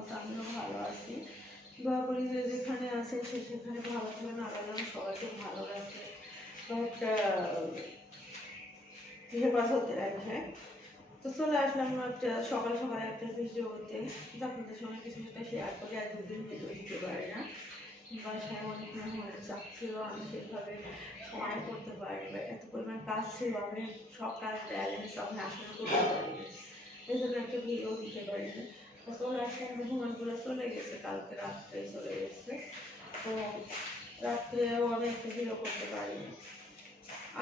রহমতে আমিও ভালো আছি। দোয়া করি যে যেখানে আছে সেখানে ভালো থাকেন, আল্লাহ যেন সবাইকে ভালো রাখে, হেফাজতে রাখে। তো চলে আসলাম একটা সকাল সকালে একটা ভিডিওতে, আপনাদের সঙ্গে কিছু একটা শেয়ার করি। আর দুদিন ভিডিও দিতে পারি না, বাসায় অনেক মেহমান চাপ ছিল, আমি সেভাবে সময় করতে পারি বা এত পরিমাণ কাজ ছিল, আমি সব কাজ ব্যালেন্স আমি আসলে করতে পারিনি, এই জন্য একটা ভিডিও দিতে পারিনি। চলে আসলাম, মেহমানগুলো চলে গেছে, কালকে রাত্রে চলে গেছে, তো রাত্রেও আমি একটা ভিডিও করতে পারিনি,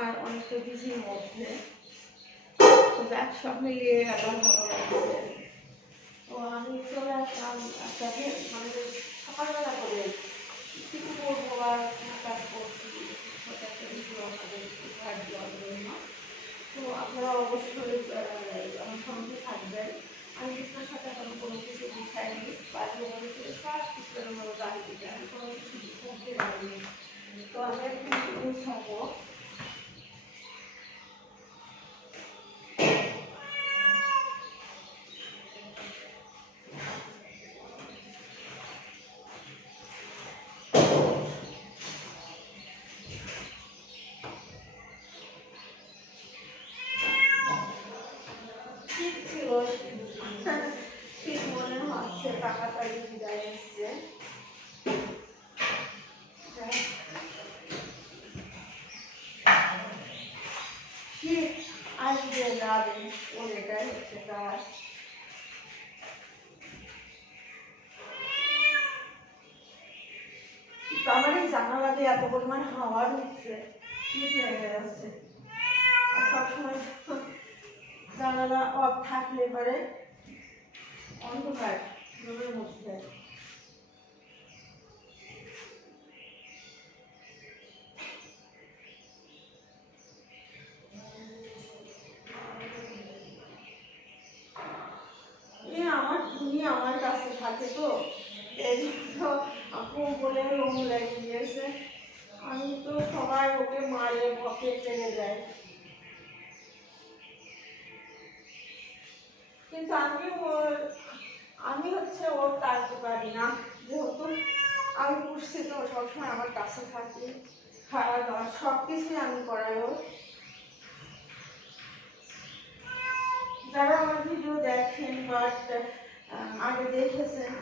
আর অনেকটা বিজির মধ্যে। তো যাক, সব মিলিয়ে আল্লাহ ভালো লাগছে। তো আমি চলে আসলাম একটা মানে সকালবেলা করে কিছু করবো আর কাজ করছি, একটা ভিডিও আপনাদের উপহার দেওয়ার জন্য। তো আপনারা অবশ্যই আমার সঙ্গে থাকবেন। আমি আপনার সাথে এখন কোনো কিছু গুছাইনি, বাড়ির মধ্যে সব কিছু গাড়ি দিতে, আমি কোনো কিছু গুছাতে পারিনি। তো আমি এখন গুছাবো। শীত ছিল, শীত মনে হচ্ছে তাড়াতাড়ি বিদায় এসছে। শীত আসবে যাবে, ওটাই হচ্ছে কাজ। আমার এই জানালা দিয়ে এত পরিমাণ হাওয়া ঢুকছে, শীত লেগে যাচ্ছে। আর সবসময় জানালা অফ থাকলে পরে অন্ধকার রুমের মধ্যে। আমার তুমি আমার কাছে থাকে, তো এই জন্য আপু বলে রোগ লেগে গিয়েছে। আমি তো সবাই ওকে মারে বকে চলে যায়, কিন্তু আমি হচ্ছে ওর কাটতে পারি না, যেহেতু আমি পুষছি, তো সবসময় আমার কাছে থাকি, খাওয়া দাওয়া সব কিছুই আমি করাই ওর। যারা আমার ভিডিও দেখেন বাট আগে দেখেছেন,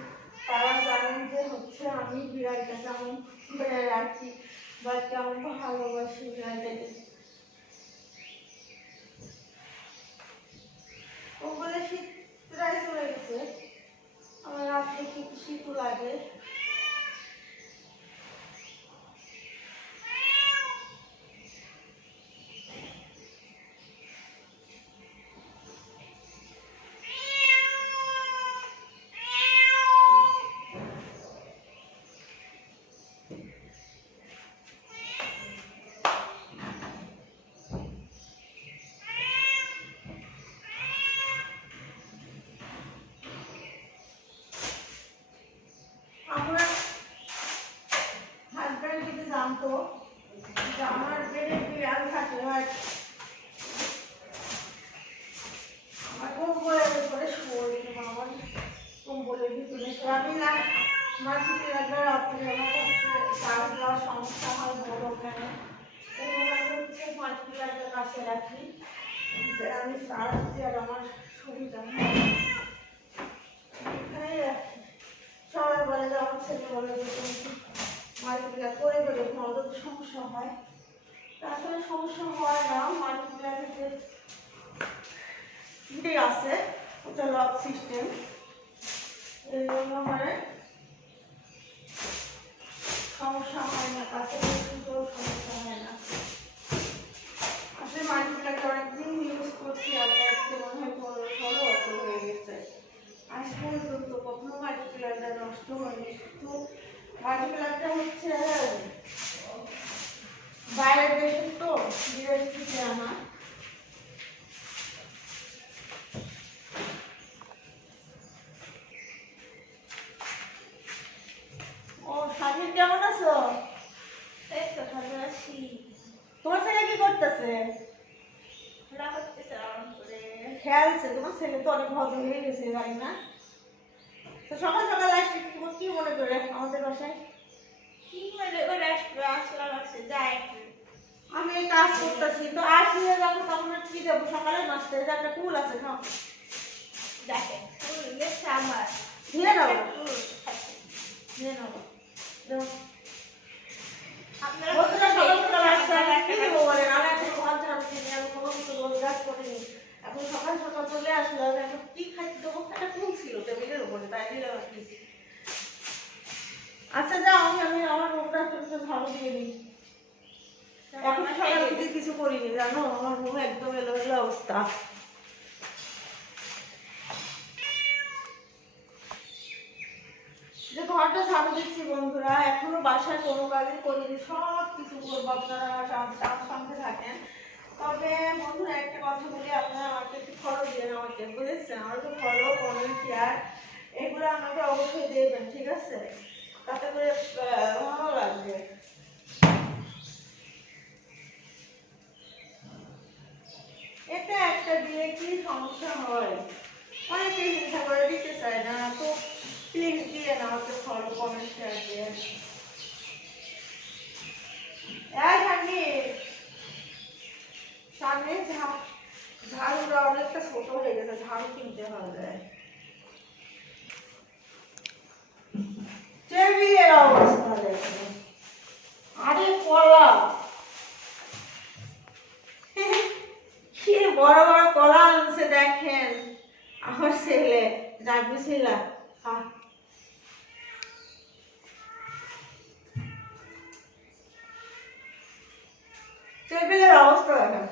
তারা জানেন যে হচ্ছে আমি বিড়ালটা কেমন রাখি বা কেমন ভালোবাসি বিড়ালটাকে। ও বলে শীত প্রায় চলে গেছে, আমার রাত্রে কিন্তু শীতও লাগে। আমার হাজব্যান্ড যদি জানতো যে আমার পেটে বিড়াল থাকলে হয়, আমার কম্বলের উপরে শুয়ে দিত, আমার কম্বলের ভিতরে আমি না মাঝে বিড়ালটা রাত্রে আমার হচ্ছে শ্বাস দেওয়ার সমস্যা হয় বড় ওখানে, এবং আমি হচ্ছে মাঝে বিড়ালটার কাছে রাখি যে আমি শ্বাস দিই আর আমার সুবিধা হয়, এখানেই রাখি। সবাই বলে যে আমার ছেলে বলে যে তুমি মাঝে বিড়াল করে করে ঘুমাতে সমস্যা হয়, আসলে সমস্যা হয় না। মাঝে বিড়ালের যে আছে ওটা লক সিস্টেম, এই জন্য মানে সমস্যা হয় না, কাছে শুধুও সমস্যা হয় না। আসলে মাল্টিপ্লাকে অনেকদিন ইউজ করছি, আমি আজকে মনে হয় 15-16 বছর হয়ে গেছে, আজ পর্যন্ত কখনো মাল্টিপ্লাকটা নষ্ট হয়নি। কিন্তু মাল্টিপ্লাকটা হচ্ছে বাইরের দেশের, তো বিদেশ থেকে আনা। ও স্বাধীন, কেমন আছো? এই তো ভালো আছি। তোমার ছেলে কি করতেছে? খেলা করতেছে আরাম করে। খেয়ালছে, তোমার ছেলে তো অনেক ভদ্র হয়ে গেছে, জানি না। তো সকাল সকাল আসছে কি মনে করে আমাদের বাসায়? কি মনে করে আসবে? আসলাম, আসে যাই একটু। আমি এই কাজ করতেছি তো আসলে যাবো তখন আর কি দেবো সকালে নাস্তা এই যে একটা কুল আছে খাও দেখেন ফুল গেছে আমার। নিয়ে নাও ফুল খাচ্ছি। নিয়ে নাও দাও। আপনারা বন্ধুরা সকাল সকাল আসছে আমি একটা কি দেবো বলেন আমি এখন ঘর ঝাড়ছি আমি কোনো কিছু রোজগার করিনি এখন সকাল সকাল চলে আসলে আমি এখন কি খাইতে দেবো একটা কুল ছিল টেবিলের উপরে তাই দিলাম আর কি আচ্ছা যাও আমি আমার রুমটা একটু ঝাড়ু দিয়ে দিই এখন সকাল থেকে কিছু করিনি জানো আমার রুম একদম এলোমেলো অবস্থা যে ঘরটা ঝাড়ু দিচ্ছি বন্ধুরা এখনো বাসায় কোনো কাজই করিনি সব কিছু করবো আপনারা আমার সঙ্গে থাকেন তবে বন্ধুরা একটা কথা বলি আপনারা আমাকে একটু ফলো দিবেন আমাকে বুঝেছেন আমার তো ফলো কমেন্ট শেয়ার এগুলো আমাকে অবশ্যই দেবেন ঠিক আছে তাতে করে ভালো লাগবে এটা একটা দিয়ে কি সমস্যা হয় অনেকে হিংসা করে দিতে চায় না তো প্লিজ দিয়ে না আমাকে ফলো কমেন্ট শেয়ার দিয়ে সামনে সামনে ঝাড়ুটা অনেকটা ছোট হয়ে গেছে ঝাড়ু কিনতে হবে টেবিলের অবস্থা দেখো আরে কলা কি বড় বড় কলা আনছে দেখেন আমার ছেলে ডাকবি ছিল টেবিলের অবস্থা দেখেন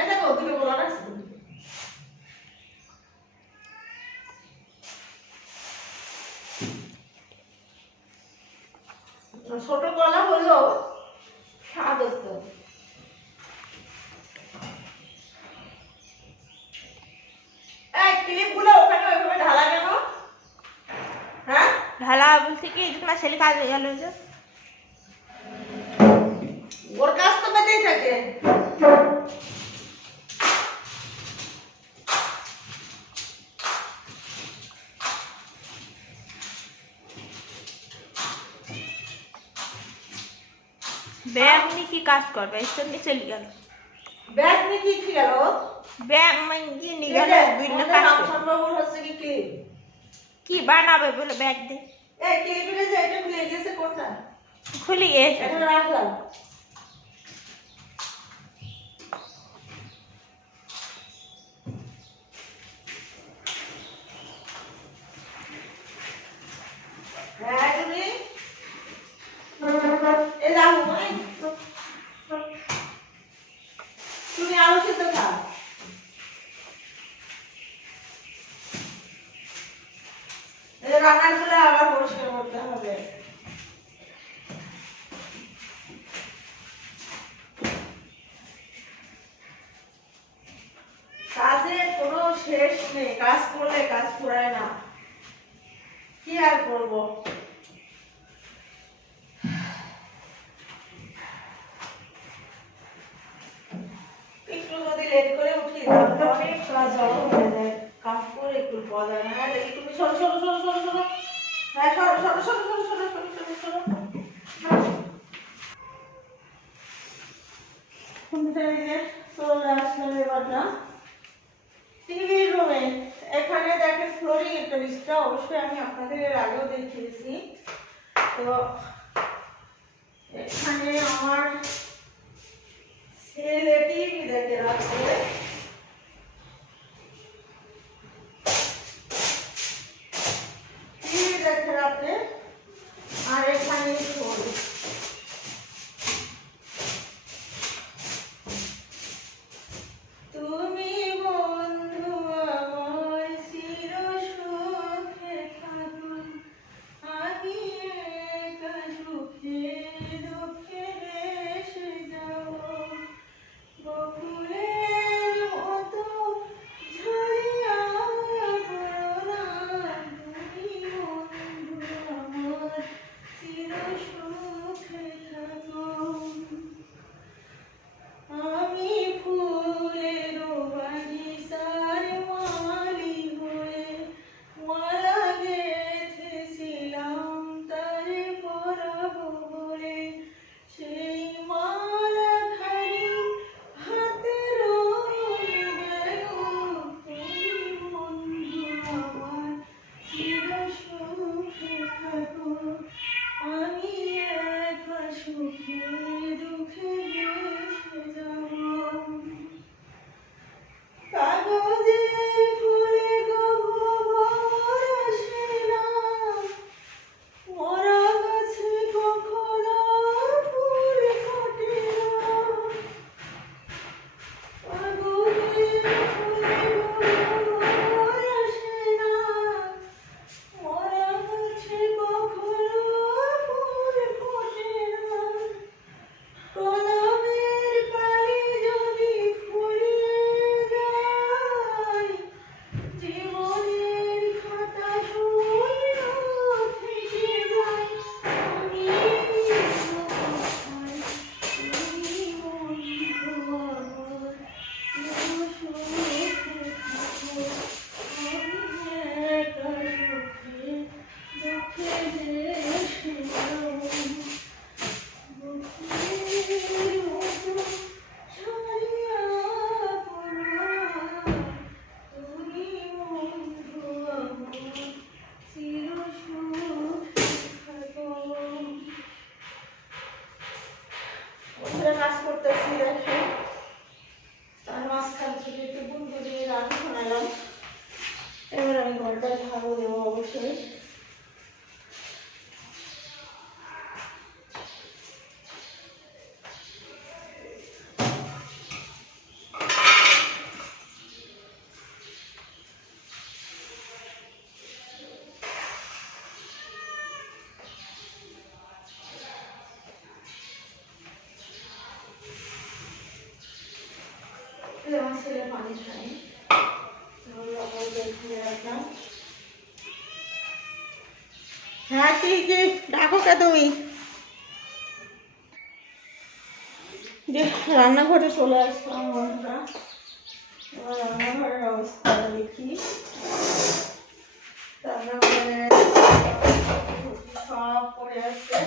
এটা কত দুটো কলা রাখছি ছোট কলা হলো স্বাদ হতো ক্লিপগুলো ওখানে ওইভাবে ঢালা কেন হ্যাঁ ঢালা বলতে কি তোমার ছেলে কাজ হয়ে গেল যে ওর কাজ তো বেঁধেই থাকে ব্যাগ নিয়ে কি কাজ করবে এর সঙ্গে চলে গেল ব্যাগ নিয়ে কি গেল ব্যাগ মানে নিয়ে গেল বিভিন্ন কাজ করবে। বাবুর হচ্ছে কি ক্লিপ কি বানাবে বলে ব্যাগ দিয়ে এই ক্লিপের যে এটা খুলে গেছে কোনটা খুলে গেছে এটা রাখলাম হ্যাঁ তুমি এই রাখো তুমি আলু সিদ্ধ খাও এই রান্নাগুলো আবার পরিষ্কার করতে হবে কাজের কোনো শেষ নেই কাজ করলে কাজ ফুরায় না কি আর করবো একটু যদি লেট করে উঠি তাহলে অনেক কাজ জড়ো হয়ে যায় কাজ করে একটু পাওয়া যায় না হ্যাঁ দেখি তুমি সরো সরো সরো সরো সরো হ্যাঁ সরো সরো সরো সরো সরো সরো সরো সরো চলে আসলাম এবার না টিভির রুমে এখানে দেখেন ফ্লোরিং একটা বিছটা অবশ্যই আমি আপনাদের এর আগেও দেখিয়েছি তো এখানে আমার ছেলে টিভি দেখে রাখছে টিভি দেখে রাখছে আর এখানে ফোন তুমি বন্ধু আমার চির সুখে থাকো আমি একা সুখে দুঃখে এসে যাও বকুলের সুখে দুঃখে ভেসে যাব। কাগজে ফুলে খবর আসে না, মরা গাছে কখনো ফুল ফোটে না। কাগজে ফুলে খবর আসে না, মরা গাছে কখনো ফুল ফোটে না। কলমের কালি যদি ফুরিয়ে যায়, জীবনের খাতা শূন্য থেকে যায়। আমি কোথায়, তুমি বন্ধু আমার, কেউ সুখে থাকো, আমি একা সুখে দুঃখে ভেসে যাব। বুকের মতো ছায়া পড়া, তুমি বন্ধু আমার, চির সুখে থাকো। বন্ধুরা কাজ করতেছি দেখে, তার মাঝখান থেকে একটু বন্ধু দিয়ে গান শোনালাম। এবার আমি ঘরটায় ঝাড়ু দেবো অবশ্যই। আমার ছেলে পানি খায়, হ্যাঁ কি কি ডাকো কে তুমি? যে রান্নাঘরে চলে আসলাম বন্ধুরা। এবার রান্নাঘরের অবস্থা দেখি। রান্নাঘরে সব পড়ে আছে।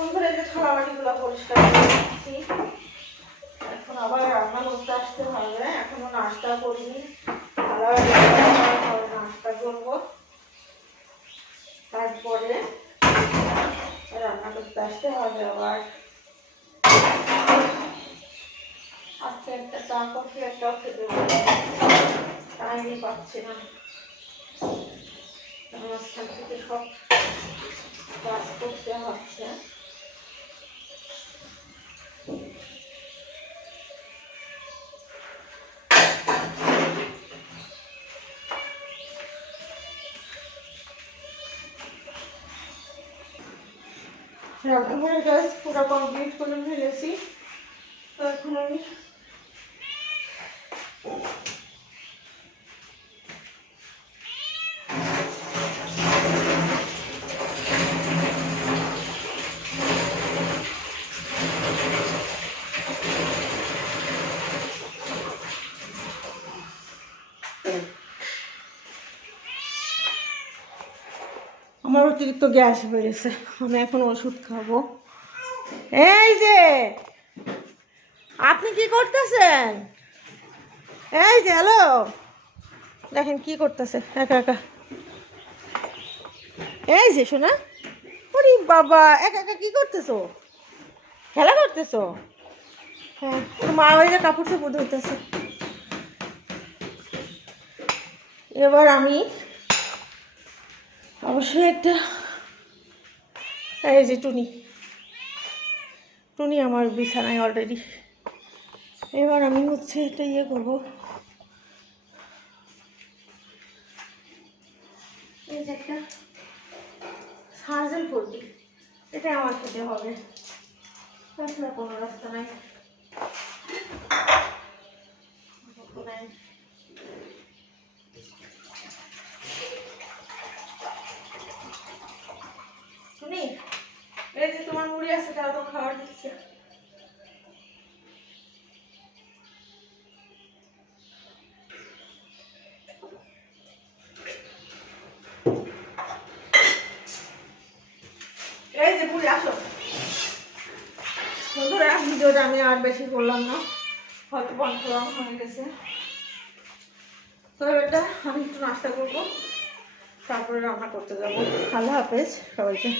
বন্ধুরা যে থালা বাটিগুলো পরিষ্কার করে দিচ্ছি। এখন আবার রান্না করতে আসতে হবে, এখনো নাস্তা করিনি। থালা বাটি নাস্তা করবো, তারপরে রান্না করতে আসতে হবে। আবার আজকে একটা চা কফি একটাও খেতে হবে, টাইমই পাচ্ছি না। মাঝখান থেকে সব কাজ করতে হচ্ছে। রান্নাঘরের কাজ পুরো কমপ্লিট করে ফেলেছি। তো এখন আমি আমার অতিরিক্ত গ্যাস বেড়েছে, আমি এখন ওষুধ খাবো। এই যে আপনি কি করতেছেন? এই যে হ্যালো, দেখেন কি করতেছে একা একা। এই যে শোনা, ওরে বাবা, একা একা কি করতেছো? খেলা করতেছো? হ্যাঁ, মা ওই যে কাপড় চোপড় ধরতেছে। এবার আমি অবশ্যই একটা, এই যে টুনি টুনি আমার বিছানায় অলরেডি। এবার আমি হচ্ছে একটা ইয়ে করবো, এই যে একটা হার্জেল পোলট্রি, এটাই আমার খেতে হবে, তাছাড়া কোনো রাস্তা নাই। শুনি, এই যে তোমার মুড়ি আছে, তাও তো খাবার দিচ্ছে। এই যে বুড়ি আসো বন্ধুরা, ভিডিওটা আমি আর বেশি করলাম না, হয়তো বন্ধ হয়ে গেছে। তো এটা আমি একটু নাস্তা করবো, তারপরে রান্না করতে যাবো। আল্লাহ হাফেজ সবাইকে।